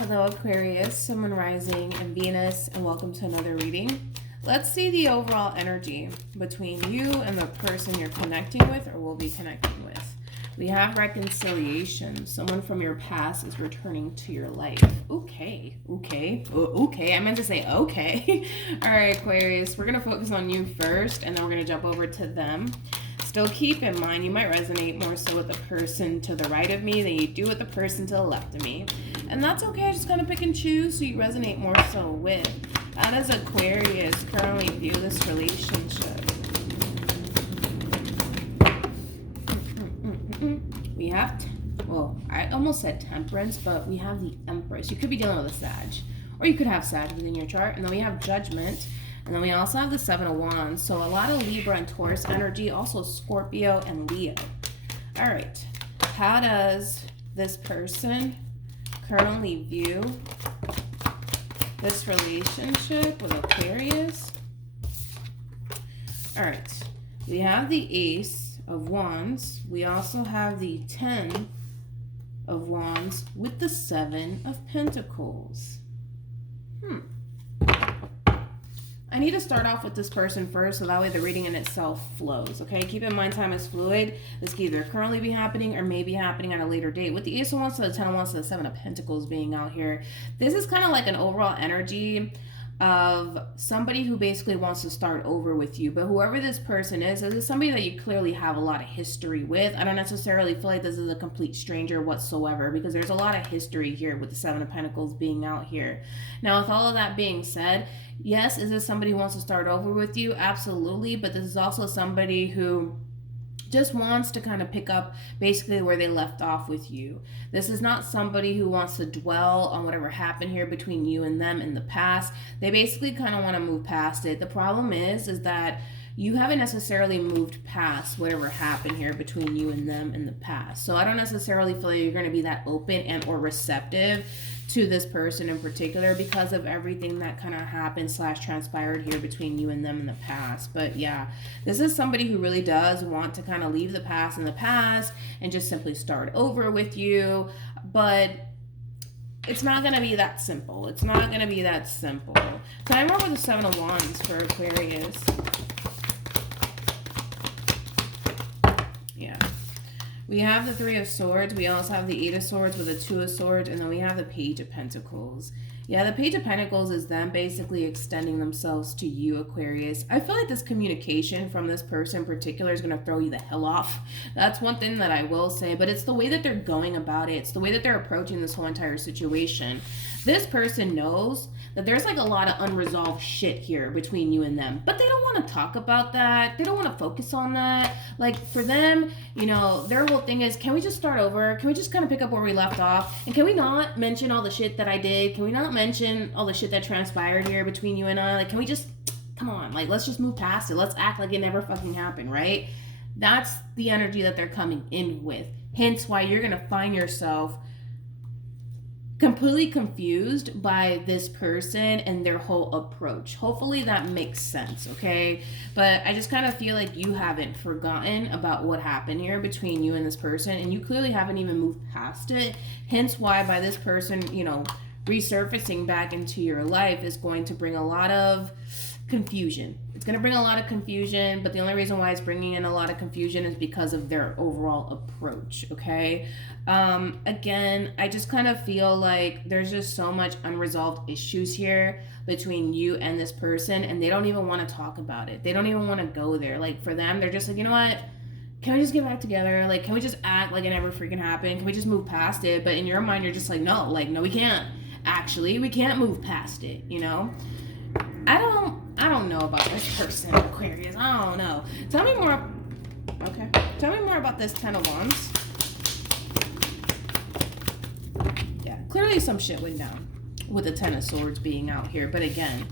Hello Aquarius, Sun, Moon, Rising, and Venus, and welcome to another reading. Let's see the overall energy between you and the person you're connecting with or will be connecting with. We have reconciliation. Someone from your past is returning to your life. Okay. I meant to say okay. All right, Aquarius, we're going to focus on you first, and then we're going to jump over to them. Still keep in mind, you might resonate more so with the person to the right of me than you do with the person to the left of me. And that's okay, I just kind of pick and choose so you resonate more so with. How does Aquarius currently view this relationship? We have, I almost said Temperance, but we have the Empress. You could be dealing with a Sag, or you could have Sag within your chart. And then we have Judgment. And then we also have the Seven of Wands. So a lot of Libra and Taurus energy, also Scorpio and Leo. All right. How does this person currently view this relationship with Aquarius? All right. We have the Ace of Wands. We also have the 10 of Wands with the 7 of Pentacles. I need to start off with this person first so that way the reading in itself flows, okay? Keep in mind time is fluid. This could either currently be happening or may be happening at a later date. With the Ace of Wands to the 10 of Wands to the 7 of Pentacles being out here, this is kind of like an overall energy of somebody who basically wants to start over with you. But whoever this person is somebody that you clearly have a lot of history with. I don't necessarily feel like this is a complete stranger whatsoever because there's a lot of history here with the 7 of Pentacles being out here. Now, with all of that being said, yes, is this somebody who wants to start over with you? Absolutely. But this is also somebody who just wants to kind of pick up basically where they left off with you. This is not somebody who wants to dwell on whatever happened here between you and them in the past. They basically kind of want to move past it. The problem is that you haven't necessarily moved past whatever happened here between you and them in the past. So I don't necessarily feel like you're going to be that open and or receptive to this person in particular because of everything that kind of happened / transpired here between you and them in the past. But yeah, this is somebody who really does want to kind of leave the past in the past and just simply start over with you. But it's not going to be that simple. It's not going to be that simple. So I'm over the 7 of Wands for Aquarius. Yeah. We have the 3 of Swords. We also have the 8 of Swords with the 2 of Swords. And then we have the Page of Pentacles. Yeah, the Page of Pentacles is them basically extending themselves to you, Aquarius. I feel like this communication from this person in particular is going to throw you the hell off. That's one thing that I will say. But it's the way that they're going about it. It's the way that they're approaching this whole entire situation. This person knows that there's like a lot of unresolved shit here between you and them. But they don't want to talk about that. They don't want to focus on that. Like for them, you know, their whole thing is, can we just start over? Can we just kind of pick up where we left off? And can we not mention all the shit that I did? Can we not mention all the shit that transpired here between you and I? Like, can we just, come on, like, let's just move past it. Let's act like it never fucking happened, right? That's the energy that they're coming in with. Hence why you're going to find yourself completely confused by this person and their whole approach. Hopefully that makes sense, okay? But I just kind of feel like you haven't forgotten about what happened here between you and this person, and you clearly haven't even moved past it. Hence why by this person, you know, resurfacing back into your life is going to bring a lot of confusion. It's going to bring a lot of confusion, but the only reason why it's bringing in a lot of confusion is because of their overall approach, okay? Again, I just kind of feel like there's just so much unresolved issues here between you and this person, and they don't even want to talk about it. They don't even want to go there. Like for them, they're just like, you know what? Can we just get back together? Like, can we just act like it never freaking happened? Can we just move past it? But in your mind, you're just like, no, we can't. Actually, we can't move past it, you know? I don't know about this person, Aquarius. I don't know. Tell me more. Okay. Tell me more about this 10 of Wands. Yeah, clearly some shit went down with the 10 of Swords being out here. But again,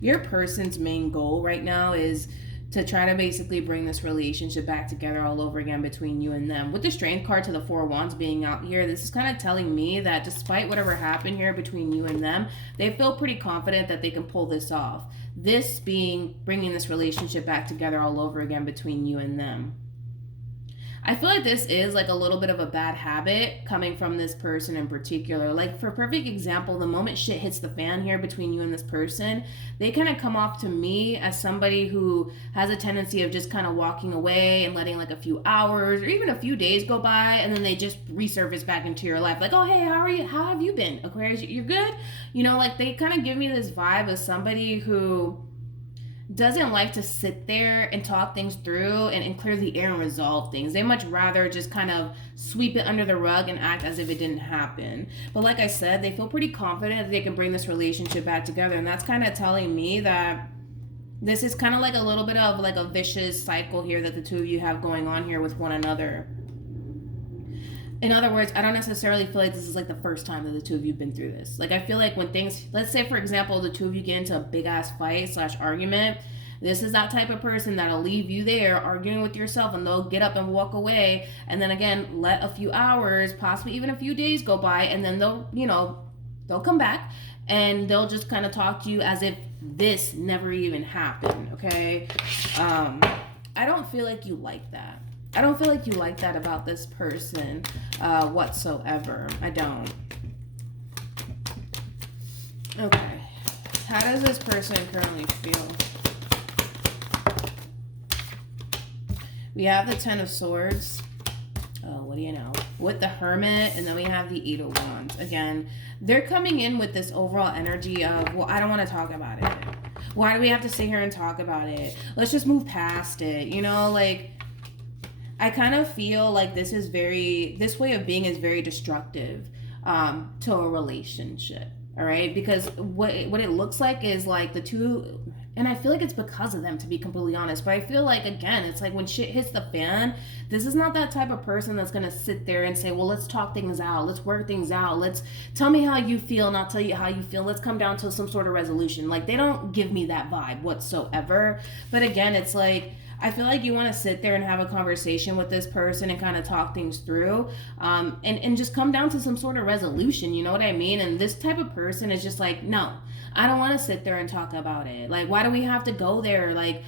your person's main goal right now is to try to basically bring this relationship back together all over again between you and them. With the Strength card to the 4 of Wands being out here, this is kind of telling me that despite whatever happened here between you and them, they feel pretty confident that they can pull this off. This being bringing this relationship back together all over again between you and them. I feel like this is like a little bit of a bad habit coming from this person in particular. Like, for a perfect example, the moment shit hits the fan here between you and this person, they kind of come off to me as somebody who has a tendency of just kind of walking away and letting like a few hours or even a few days go by, and then they just resurface back into your life. Like, oh, hey, how are you? How have you been, Aquarius? You're good? You know, like, they kind of give me this vibe of somebody who doesn't like to sit there and talk things through and clear the air and resolve things. They much rather just kind of sweep it under the rug and act as if it didn't happen. But like I said, they feel pretty confident that they can bring this relationship back together. And that's kind of telling me that this is kind of like a little bit of like a vicious cycle here that the two of you have going on here with one another. In other words, I don't necessarily feel like this is like the first time that the two of you have been through this. Like, I feel like when things, let's say for example, the two of you get into a big ass fight / argument, this is that type of person that'll leave you there arguing with yourself, and they'll get up and walk away, and then again let a few hours, possibly even a few days go by, and then they'll come back and they'll just kind of talk to you as if this never even happened. Okay, I don't feel like you like that. I don't feel like you like that about this person whatsoever. I don't. Okay. How does this person currently feel? We have the Ten of Swords. Oh, what do you know? With the Hermit, and then we have the Eight of Wands. Again, they're coming in with this overall energy of, well, I don't want to talk about it. Why do we have to sit here and talk about it? Let's just move past it. You know, like, I kind of feel like this way of being is very destructive to a relationship. All right, because what it looks like is like the two, and I feel like it's because of them, to be completely honest. But I feel like, again, it's like when shit hits the fan, this is not that type of person that's gonna sit there and say, well, let's talk things out, let's work things out, let's tell me how you feel and I'll tell you how you feel, let's come down to some sort of resolution. Like, they don't give me that vibe whatsoever. But again, it's like, I feel like you want to sit there and have a conversation with this person and kind of talk things through, and just come down to some sort of resolution. You know what I mean? And this type of person is just like, no, I don't want to sit there and talk about it. Like, why do we have to go there? Like,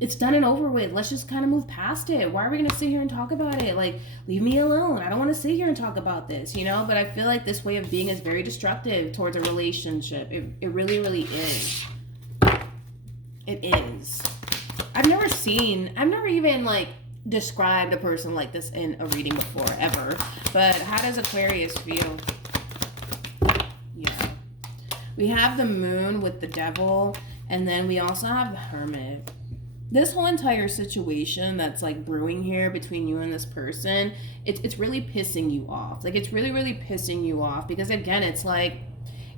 it's done and over with. Let's just kind of move past it. Why are we going to sit here and talk about it? Like, leave me alone. I don't want to sit here and talk about this, you know? But I feel like this way of being is very destructive towards a relationship. It really, really is. It is. I've never even like described a person like this in a reading before, ever. But how does Aquarius feel? Yeah. We have the Moon with the Devil, and then we also have the Hermit. This whole entire situation that's like brewing here between you and this person, it's really pissing you off. Like, it's really, really pissing you off because, again, it's like,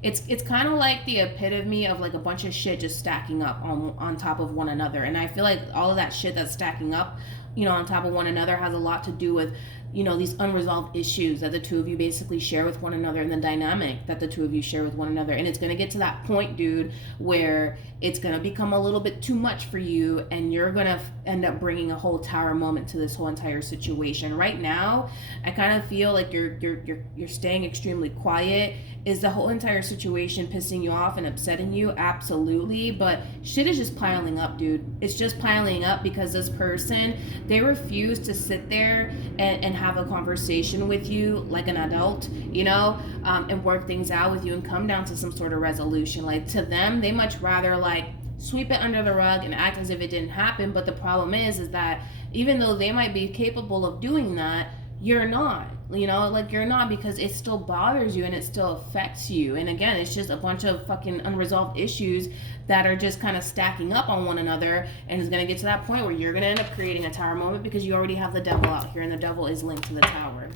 it's kind of like the epitome of like a bunch of shit just stacking up on top of one another. And I feel like all of that shit that's stacking up, you know, on top of one another has a lot to do with, you know, these unresolved issues that the two of you basically share with one another, and the dynamic that the two of you share with one another. And it's going to get to that point, dude, where it's going to become a little bit too much for you, and you're going to end up bringing a whole tower moment to this whole entire situation. Right now, I kind of feel like you're staying extremely quiet. Is the whole entire situation pissing you off and upsetting you? Absolutely. But shit is just piling up, dude. It's just piling up because this person, they refuse to sit there and have a conversation with you like an adult, you know, and work things out with you and come down to some sort of resolution. Like, to them, they much rather like sweep it under the rug and act as if it didn't happen. But the problem is that even though they might be capable of doing that, you're not, you know, like, you're not, because it still bothers you and it still affects you. And again, it's just a bunch of fucking unresolved issues that are just kind of stacking up on one another, and it's going to get to that point where you're going to end up creating a tower moment because you already have the Devil out here, and the Devil is linked to the Tower.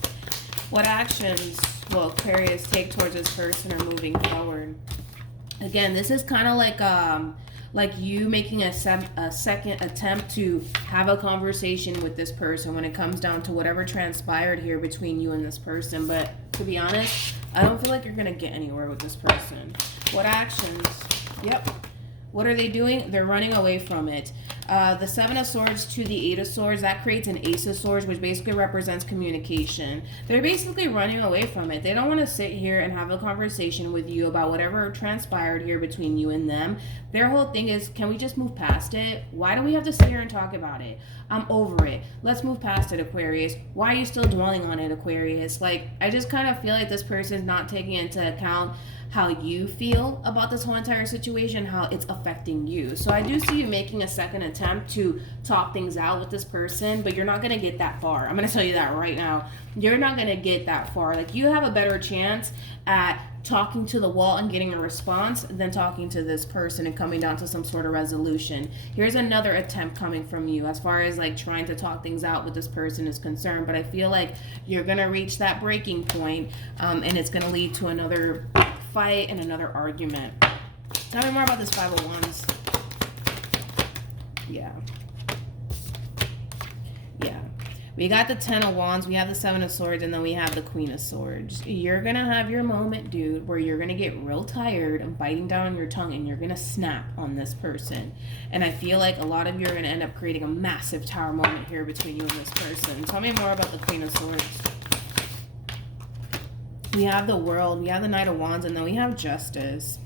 What actions will Aquarius take towards this person or moving forward? Again, this is kind of like you making a second attempt to have a conversation with this person when it comes down to whatever transpired here between you and this person. But to be honest, I don't feel like you're going to get anywhere with this person. What actions? Yep. What are they doing? They're running away from it. The Seven of Swords to the Eight of Swords, that creates an Ace of Swords, which basically represents communication. They're basically running away from it. They don't want to sit here and have a conversation with you about whatever transpired here between you and them. Their whole thing is, can we just move past it? Why do we have to sit here and talk about it? I'm over it. Let's move past it, Aquarius. Why are you still dwelling on it, Aquarius? Like, I just kind of feel like this person's not taking into account how you feel about this whole entire situation, how it's affecting you. So I do see you making a second attempt to talk things out with this person, but you're not going to get that far. I'm going to tell you that right now. You're not going to get that far. Like, you have a better chance at talking to the wall and getting a response than talking to this person and coming down to some sort of resolution. Here's another attempt coming from you as far as like trying to talk things out with this person is concerned, but I feel like you're going to reach that breaking point, and it's going to lead to another fight and another argument. Tell me more about this Five of Wands. Yeah. We got the Ten of Wands, we have the Seven of Swords, and then we have the Queen of Swords. You're going to have your moment, dude, where you're going to get real tired and biting down on your tongue, and you're going to snap on this person. And I feel like a lot of you are going to end up creating a massive tower moment here between you and this person. Tell me more about the Queen of Swords. We have the World, we have the Knight of Wands, and then we have Justice.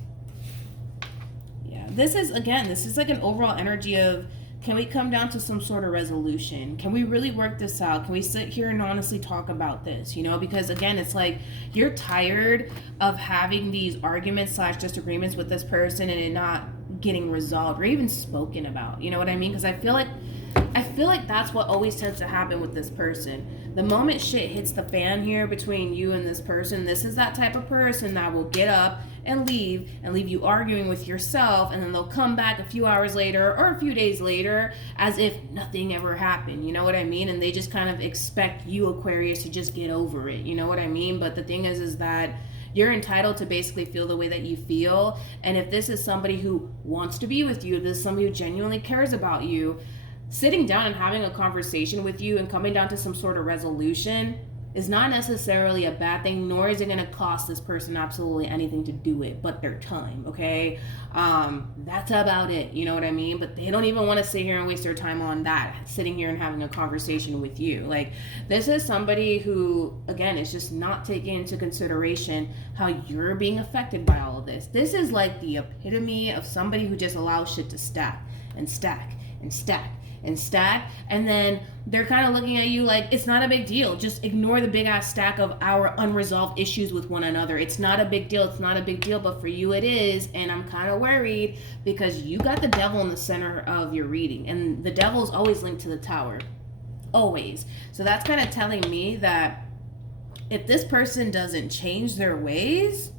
Yeah, this is like an overall energy of, can we come down to some sort of resolution? Can we really work this out? Can we sit here and honestly talk about this? You know, because again, it's like you're tired of having these arguments / disagreements with this person and it not getting resolved or even spoken about. You know what I mean? Because I feel like that's what always tends to happen with this person. The moment shit hits the fan here between you and this person, this is that type of person that will get up and leave you arguing with yourself, and then they'll come back a few hours later or a few days later as if nothing ever happened. You know what I mean? And they just kind of expect you, Aquarius, to just get over it. You know what I mean? But the thing is that you're entitled to basically feel the way that you feel. And if this is somebody who wants to be with you, this is somebody who genuinely cares about you, sitting down and having a conversation with you and coming down to some sort of resolution is not necessarily a bad thing, nor is it going to cost this person absolutely anything to do it but their time, okay? That's about it, you know what I mean? But they don't even want to sit here and waste their time on that, sitting here and having a conversation with you. Like, this is somebody who, again, is just not taking into consideration how you're being affected by all of this. This is like the epitome of somebody who just allows shit to stack and stack and stack and stack, and then they're kind of looking at you like it's not a big deal. Just ignore the big ass stack of our unresolved issues with one another. It's not a big deal. It's not a big deal, but for you it is. And I'm kind of worried because you got the devil in the center of your reading, and the devil is always linked to the tower, always. So that's kind of telling me that if this person doesn't change their ways,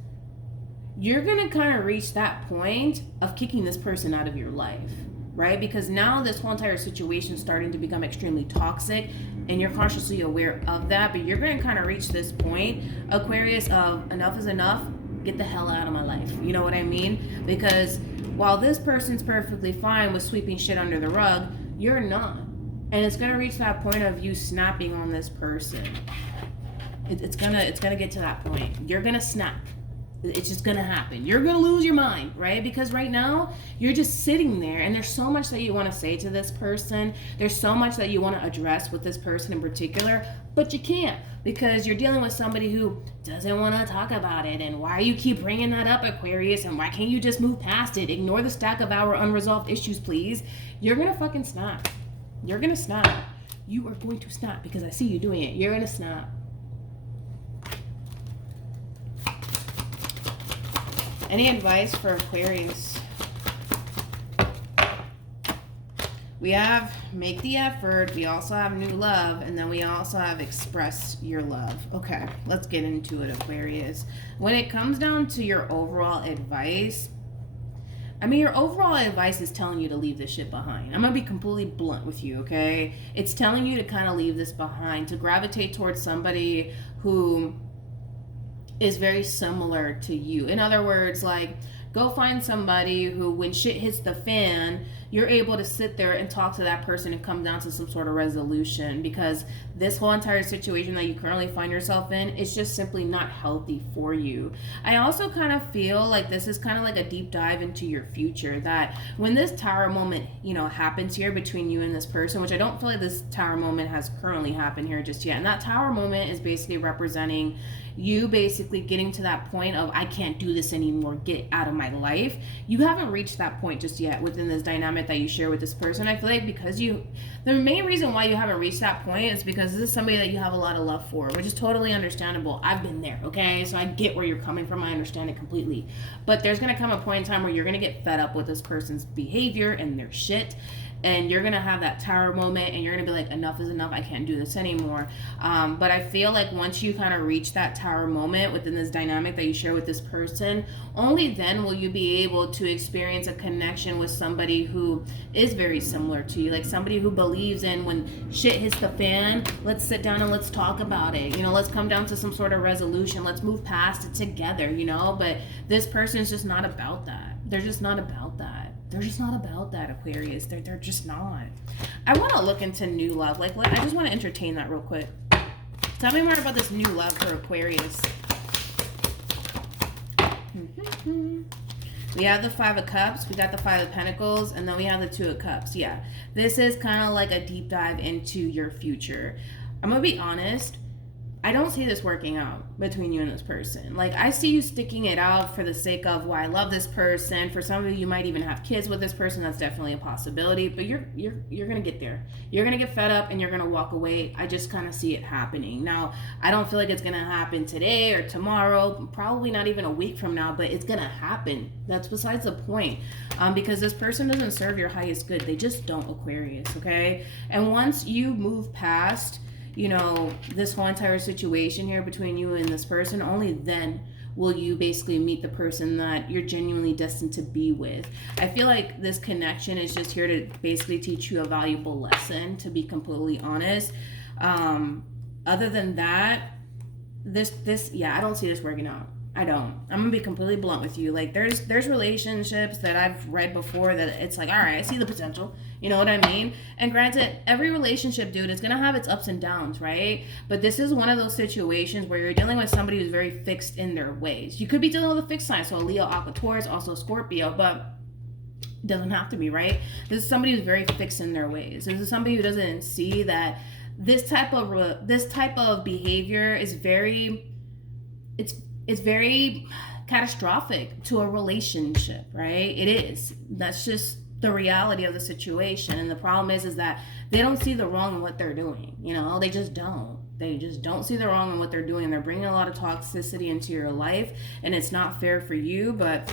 you're gonna kind of reach that point of kicking this person out of your life. Right? Because now this whole entire situation is starting to become extremely toxic, and you're consciously aware of that, but you're going to kind of reach this point, Aquarius, of enough is enough, get the hell out of my life. You know what I mean? Because while this person's perfectly fine with sweeping shit under the rug, you're not. And it's going to reach that point of you snapping on this person. It's gonna get to that point. You're going to snap. It's just gonna happen. You're gonna lose your mind, right? Because right now you're just sitting there, and there's so much that you want to say to this person. There's so much that you want to address with this person in particular, but you can't because you're dealing with somebody who doesn't want to talk about it. And why you keep bringing that up, Aquarius? And why can't you just move past it? Ignore the stack of our unresolved issues, please. You're gonna fucking snap. You're gonna snap. You are going to snap because I see you doing it. You're gonna snap. Any advice for Aquarius? We have make the effort. We also have new love. And then we also have express your love. Okay, let's get into it, Aquarius. When it comes down to your overall advice, I mean, your overall advice is telling you to leave this shit behind. I'm going to be completely blunt with you, okay? It's telling you to kind of leave this behind, to gravitate towards somebody who is very similar to you. In other words, like, go find somebody who, when shit hits the fan, you're able to sit there and talk to that person and come down to some sort of resolution, because this whole entire situation that you currently find yourself in is just simply not healthy for you. I also kind of feel like this is kind of like a deep dive into your future, that when this tower moment, you know, happens here between you and this person, which I don't feel like this tower moment has currently happened here just yet. And that tower moment is basically representing you basically getting to that point of, I can't do this anymore, get out of my life. You haven't reached that point just yet within this dynamic that you share with this person. I feel like because the main reason why you haven't reached that point is because this is somebody that you have a lot of love for, which is totally understandable. I've been there, okay? So I get where you're coming from. I understand it completely. But there's going to come a point in time where you're going to get fed up with this person's behavior and their shit. And you're going to have that tower moment and you're going to be like, enough is enough. I can't do this anymore. But I feel like once you kind of reach that tower moment within this dynamic that you share with this person, only then will you be able to experience a connection with somebody who is very similar to you. Like somebody who believes in, when shit hits the fan, let's sit down and let's talk about it. You know, let's come down to some sort of resolution. Let's move past it together, you know. But this person is just not about that. They're just not about that. They're just not about that, Aquarius. They're just not. I want to look into new love. Like, I just want to entertain that real quick. Tell me more about this new love for Aquarius. We have the Five of Cups. We got the Five of Pentacles. And then we have the Two of Cups. Yeah. This is kind of like a deep dive into your future. I'm going to be honest. I don't see this working out between you and this person. Like, I see you sticking it out for the sake of, well, I love this person. For some of you might even have kids with this person. That's definitely a possibility. But you're gonna get there. You're gonna get fed up and you're gonna walk away. I just kind of see it happening. Now, I don't feel like it's gonna happen today or tomorrow. Probably not even a week from now. But it's gonna happen. That's besides the point. Because this person doesn't serve your highest good. They just don't, Aquarius. Okay. And once you move past, you know, this whole entire situation here between you and this person, only then will you basically meet the person that you're genuinely destined to be with. I feel like this connection is just here to basically teach you a valuable lesson, to be completely honest. Other than that, yeah, I don't see this working out. I don't. I'm gonna be completely blunt with you. Like, there's relationships that I've read before that it's like, all right, I see the potential. You know what I mean? And granted, every relationship, dude, is gonna have its ups and downs, right? But this is one of those situations where you're dealing with somebody who's very fixed in their ways. You could be dealing with a fixed sign, so a Leo, Aqua, Taurus, also a Scorpio, but it doesn't have to be, right? This is somebody who's very fixed in their ways. This is somebody who doesn't see that this type of behavior is very, it's very catastrophic to a relationship, right? It is. That's just the reality of the situation. And the problem is that they don't see the wrong in what they're doing. You know, they just don't. They just don't see the wrong in what they're doing. They're bringing a lot of toxicity into your life, and it's not fair for you. But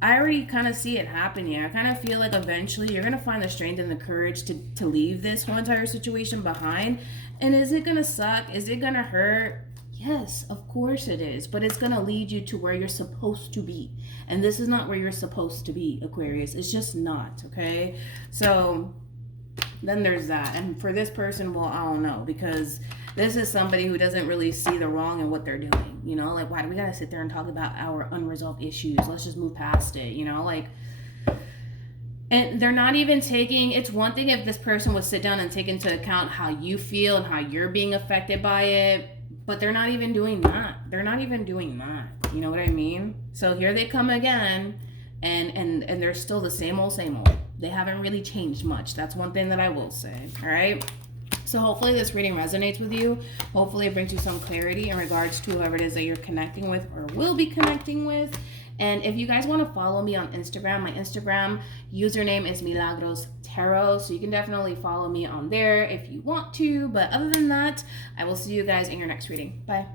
I already kind of see it happening. I kind of feel like eventually you're going to find the strength and the courage to leave this whole entire situation behind. And is it going to suck? Is it going to hurt? Yes, of course it is, but it's going to lead you to where you're supposed to be. And this is not where you're supposed to be, Aquarius. It's just not, okay? So then there's that. And for this person, well, I don't know, because this is somebody who doesn't really see the wrong in what they're doing. You know, like, why do we got to sit there and talk about our unresolved issues? Let's just move past it, you know, like. And they're not even taking, it's one thing if this person would sit down and take into account how you feel and how you're being affected by it. But they're not even doing that. They're not even doing that. You know what I mean? So here they come again, and they're still the same old, same old. They haven't really changed much. That's one thing that I will say. All right? So hopefully this reading resonates with you. Hopefully it brings you some clarity in regards to whoever it is that you're connecting with or will be connecting with. And if you guys want to follow me on Instagram, my Instagram username is MilagrosTarot. So you can definitely follow me on there if you want to. But other than that, I will see you guys in your next reading. Bye.